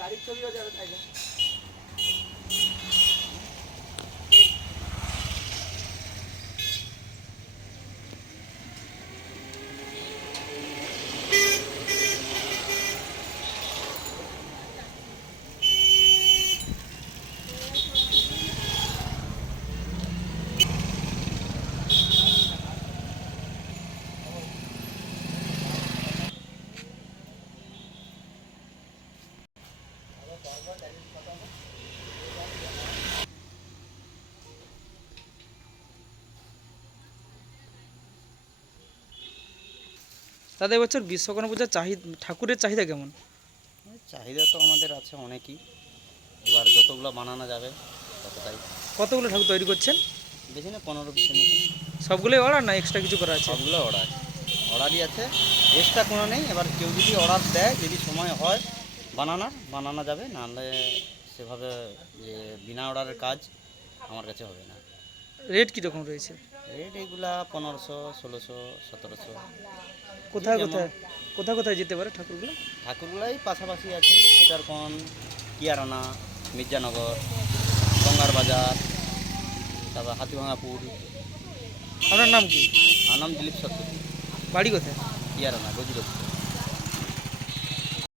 গাড়ির ছবিও যাবে তাই না? দাদা এবছর বিশ্বকর্মা পূজার ঠাকুরের চাহিদা কেমন? চাহিদা তো আমাদের আছে অনেকই, এবার যতগুলো বানানো যাবে ততটাই। কতগুলো ঠাকুর তৈরি করছেন? বেশি না, 15-20-এর মতন। সবগুলোই অর্ডার না এক্সট্রা কিছু করা আছে? সবগুলো অর্ডার আছে, অর্ডারই আছে, এক্সট্রা কোনো নেই। এবার কেউ যদি অর্ডার দেয়, যদি সময় হয় বানানো যাবে, নাহলে সেভাবে যে বিনা অর্ডারের কাজ আমার কাছে হবে না। রেট কীরকম রয়েছে? রেট এইগুলা 1500, 1600, 1700। কোথায় যেমন কোথায় কোথায় কোথায় যেতে পারে ঠাকুরগুলো? ঠাকুরগুলাই পাশাপাশি আছে, সীতারকন, কিয়ারানা, মির্জানগর, গঙ্গার বাজার, তারপর হাতিভাঙাপুর। আপনার নাম কি? আমার নাম দিলীপ সত্যি। বাড়ি কোথায়? কিয়ারানা, গজিরপুর।